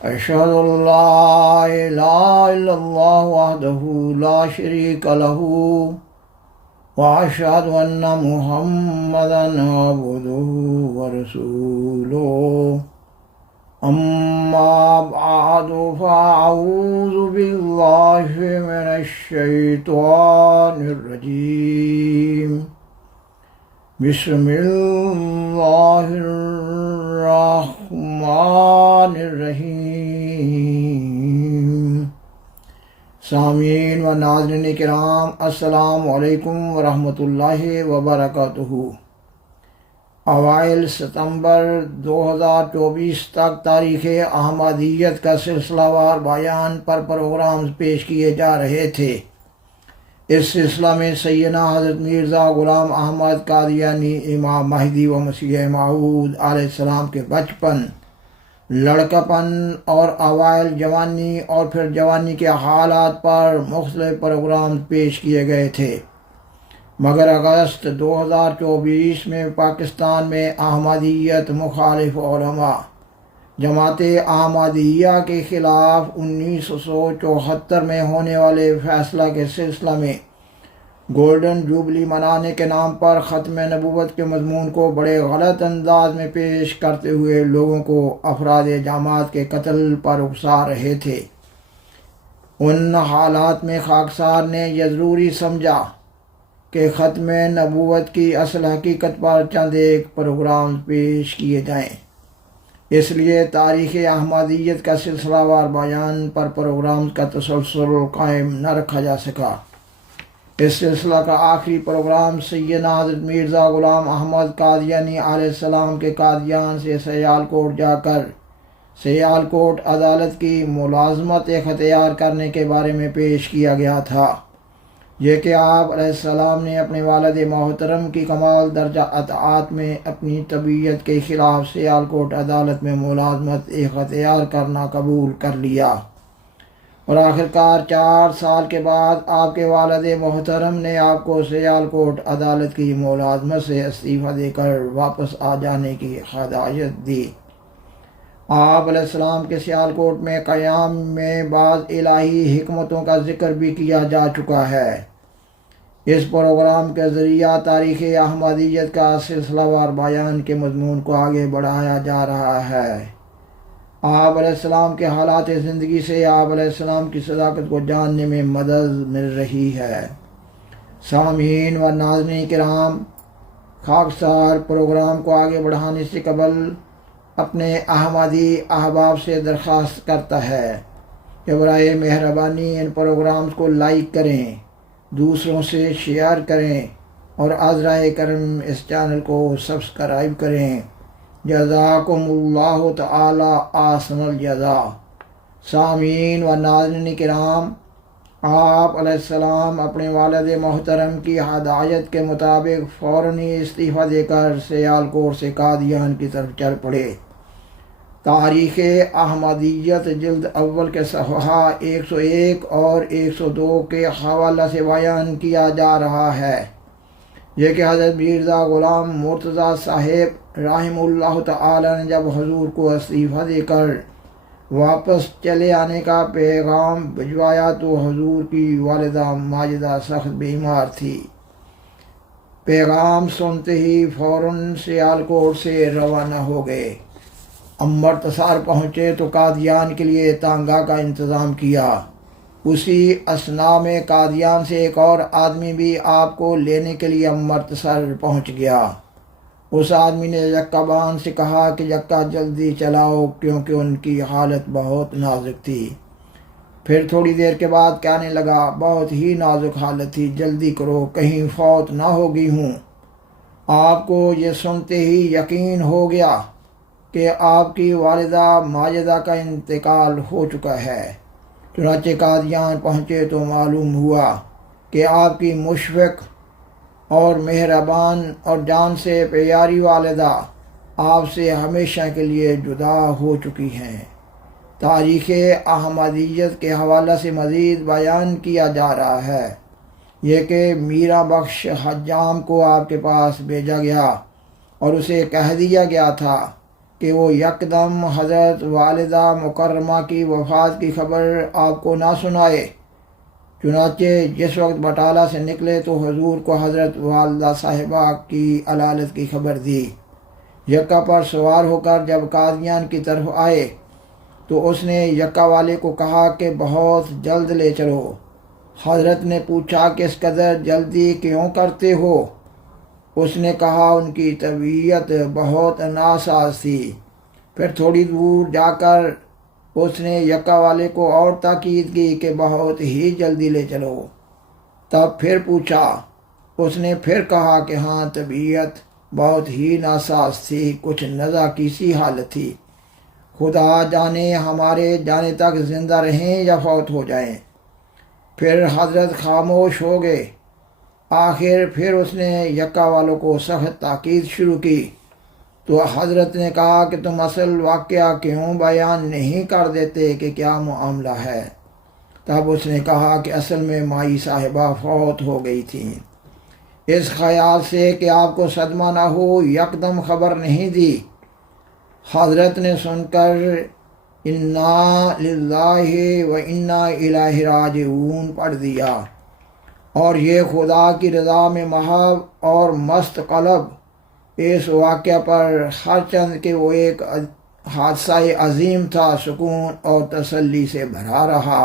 أشهد أن لا إله إلا الله وحده لا شريك له وأشهد أن محمدا عبده ورسوله أما بعد فأعوذ بالله من الشيطان الرجيم بسم اللہ الرحمن الرحیم۔ سامعین و ناظرین کرام، السلام علیکم ورحمۃ اللہ وبرکاتہ۔ اوائل ستمبر 2024 تک تاریخ احمدیت کا سلسلہ وار بیان پر پروگرامز پیش کیے جا رہے تھے۔ اس سلسلہ میں سیدنا حضرت مرزا غلام احمد قادیانی، امام مہدی و مسیح موعود علیہ السلام کے بچپن، لڑکپن اور اوائل جوانی اور پھر جوانی کے حالات پر مختلف پروگرام پیش کیے گئے تھے، مگر اگست 2024 میں پاکستان میں احمدیت مخالف علماء جماعت احمدیہ کے خلاف 1974 میں ہونے والے فیصلہ کے سلسلہ میں گولڈن جوبلی منانے کے نام پر ختم نبوت کے مضمون کو بڑے غلط انداز میں پیش کرتے ہوئے لوگوں کو افراد جماعت کے قتل پر اکسا رہے تھے۔ ان حالات میں خاکسار نے یہ ضروری سمجھا کہ ختم نبوت کی اصل حقیقت پر چند ایک پروگرام پیش کیے جائیں۔ اس لیے تاریخ احمدیت کا سلسلہ وار بیان پر پروگرام کا تسلسل قائم نہ رکھا جا سکا۔ اس سلسلہ کا آخری پروگرام سیدنا حضرت مرزا غلام احمد قادیانی علیہ السلام کے قادیان سے سیالکوٹ جا کر سیالکوٹ عدالت کی ملازمت اختیار کرنے کے بارے میں پیش کیا گیا تھا، یہ کہ آپ علیہ السلام نے اپنے والد محترم کی کمال درجہ اطاعت میں اپنی طبیعت کے خلاف سیالکوٹ عدالت میں ملازمت اختیار کرنا قبول کر لیا، اور آخرکار 4 سال کے بعد آپ کے والد محترم نے آپ کو سیالکوٹ عدالت کی ملازمت سے استعفیٰ دے کر واپس آ جانے کی ہدایت دی۔ آپ علیہ السلام کے سیالکوٹ میں قیام میں بعض الہی حکمتوں کا ذکر بھی کیا جا چکا ہے۔ اس پروگرام کے ذریعہ تاریخ احمدیت کا سلسلہ وار بیان کے مضمون کو آگے بڑھایا جا رہا ہے۔ آپ علیہ السلام کے حالات زندگی سے آپ علیہ السلام کی صداقت کو جاننے میں مدد مل رہی ہے۔ سامعین و ناظرین کرام، خاکسار پروگرام کو آگے بڑھانے سے قبل اپنے احمدی احباب سے درخواست کرتا ہے کہ برائے مہربانی ان پروگرامز کو لائک کریں، دوسروں سے شیئر کریں اور عذرائے کرم اس چینل کو سبسکرائب کریں۔ جزاکم اللہ تعالی احسن الجزا۔ سامعین و ناظرین کرام، آپ علیہ السلام اپنے والد محترم کی ہدایت کے مطابق فوراً استعفیٰ دے کر سیالکوٹ سے قادیان کی طرف چل پڑے۔ تاریخ احمدیت جلد اول کے صفحہ 101 اور 102 کے حوالہ سے بیان کیا جا رہا ہے، یہ کہ حضرت مرزا غلام مرتضیٰ صاحب رحم اللہ تعالی نے جب حضور کو استعفیٰ دے کر واپس چلے آنے کا پیغام بھجوایا تو حضور کی والدہ ماجدہ سخت بیمار تھی۔ پیغام سنتے ہی فوراً سیالکوٹ سے روانہ ہو گئے۔ امرتسر پہنچے تو قادیان کے لیے تانگا کا انتظام کیا۔ اسی اثناء میں قادیان سے ایک اور آدمی بھی آپ کو لینے کے لیے امرتسر پہنچ گیا۔ اس آدمی نے یکا بان سے کہا کہ یکا جلدی چلاؤ، کیونکہ ان کی حالت بہت نازک تھی۔ پھر تھوڑی دیر کے بعد کہنے لگا، بہت ہی نازک حالت تھی، جلدی کرو کہیں فوت نہ ہو گئی ہوں۔ آپ کو یہ سنتے ہی یقین ہو گیا کہ آپ کی والدہ ماجدہ کا انتقال ہو چکا ہے۔ چنانچہ قادیان پہنچے تو معلوم ہوا کہ آپ کی مشفق اور مہربان اور جان سے پیاری والدہ آپ سے ہمیشہ کے لیے جدا ہو چکی ہیں۔ تاریخ احمدیت کے حوالہ سے مزید بیان کیا جا رہا ہے، یہ کہ میرا بخش حجام کو آپ کے پاس بھیجا گیا اور اسے کہہ دیا گیا تھا کہ وہ یکدم حضرت والدہ مکرمہ کی وفات کی خبر آپ کو نہ سنائے۔ چنانچہ جس وقت بٹالہ سے نکلے تو حضور کو حضرت والدہ صاحبہ کی علالت کی خبر دی۔ یکا پر سوار ہو کر جب قادیان کی طرف آئے تو اس نے یکا والے کو کہا کہ بہت جلد لے چلو۔ حضرت نے پوچھا کہ اس قدر جلدی کیوں کرتے ہو؟ اس نے کہا ان کی طبیعت بہت ناساز تھی۔ پھر تھوڑی دور جا کر اس نے یکا والے کو اور تاکید کی کہ بہت ہی جلدی لے چلو۔ تب پھر پوچھا، اس نے پھر کہا کہ ہاں طبیعت بہت ہی ناساز تھی، کچھ نزع کی سی حالت تھی، خدا جانے ہمارے جانے تک زندہ رہیں یا فوت ہو جائیں۔ پھر حضرت خاموش ہو گئے۔ آخر پھر اس نے یکا والوں کو سخت تاکید شروع کی تو حضرت نے کہا کہ تم اصل واقعہ کیوں بیان نہیں کر دیتے کہ کیا معاملہ ہے؟ تب اس نے کہا کہ اصل میں مائی صاحبہ فوت ہو گئی تھیں۔ اس خیال سے کہ آپ کو صدمہ نہ ہو یکدم خبر نہیں دی۔ حضرت نے سن کر انا للہ و انا الیہ راجعون پڑھ دیا، اور یہ خدا کی رضا میں محو اور مست قلب اس واقعہ پر ہر چند کہ وہ ایک حادثہ عظیم تھا سکون اور تسلی سے بھرا رہا۔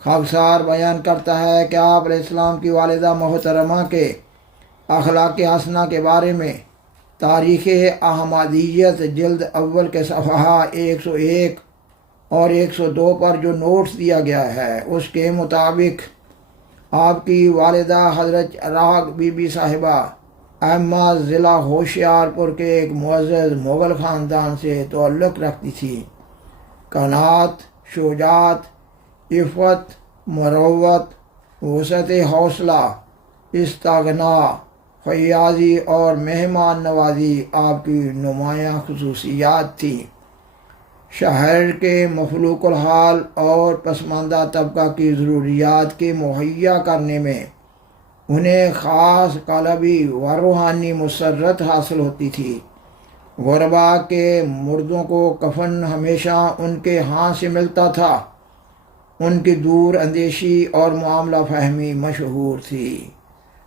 خاکسار بیان کرتا ہے کہ آپ علیہ السلام کی والدہ محترمہ کے اخلاق حسنہ کے بارے میں تاریخ احمدیت جلد اول کے صفحہ 101 اور 102 پر جو نوٹس دیا گیا ہے اس کے مطابق آپ کی والدہ حضرت چراغ بی بی صاحبہ احمد ضلع ہوشیار پور کے ایک معزز مغل خاندان سے تعلق رکھتی تھی۔ قناعت، شجاعت، عفت، مروت، وسعت حوصلہ، استغنا، فیاضی اور مہمان نوازی آپ کی نمایاں خصوصیات تھیں۔ شہر کے مفلوق الحال اور پسماندہ طبقہ کی ضروریات کے مہیا کرنے میں انہیں خاص قلبی و روحانی مسرت حاصل ہوتی تھی۔ غربا کے مردوں کو کفن ہمیشہ ان کے ہاں سے ملتا تھا۔ ان کی دور اندیشی اور معاملہ فہمی مشہور تھی۔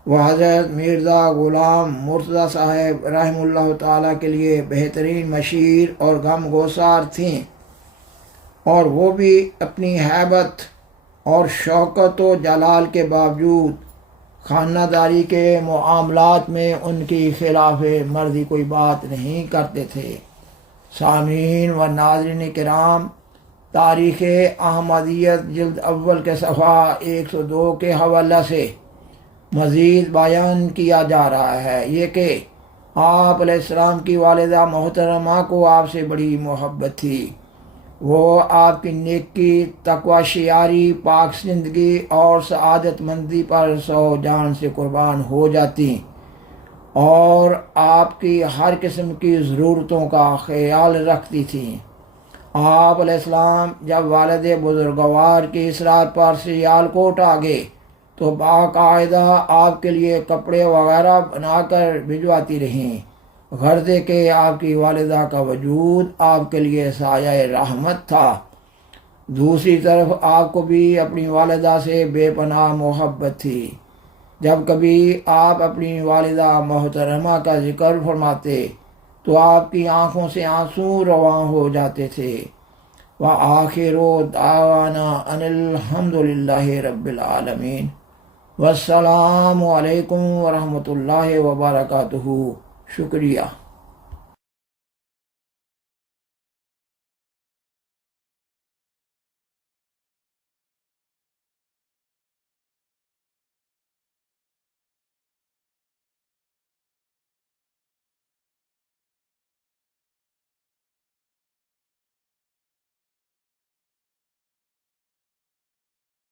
وہ حضرت مرزا غلام مرتضیٰ صاحب رحمہ اللہ تعالیٰ کے لیے بہترین مشیر اور غم گسار تھیں، اور وہ بھی اپنی ہیبت اور شوکت و جلال کے باوجود خانہ داری کے معاملات میں ان کی خلاف مرضی کوئی بات نہیں کرتے تھے۔ سامعین و ناظرین کرام، تاریخ احمدیت جلد اول کے صفحہ 102 کے حوالہ سے مزید بیان کیا جا رہا ہے یہ کہ آپ علیہ السلام کی والدہ محترمہ کو آپ سے بڑی محبت تھی۔ وہ آپ کی نیکی، تقوی شیاری، پاک زندگی اور سعادت مندی پر سو جان سے قربان ہو جاتی اور آپ کی ہر قسم کی ضرورتوں کا خیال رکھتی تھیں۔ آپ علیہ السلام جب والد بزرگوار کی اصرار پر سیالکوٹ آ گئے تو باقاعدہ آپ کے لیے کپڑے وغیرہ بنا کر بھجواتی رہیں، غرضے کہ آپ کی والدہ کا وجود آپ کے لیے سایہ رحمت تھا۔ دوسری طرف آپ کو بھی اپنی والدہ سے بے پناہ محبت تھی۔ جب کبھی آپ اپنی والدہ محترمہ کا ذکر فرماتے تو آپ کی آنکھوں سے آنسو رواں ہو جاتے تھے۔ وآخر دعوانا ان الحمد للہ رب العالمین، والسلام علیکم ورحمۃ اللہ وبرکاتہ۔ شکریہ۔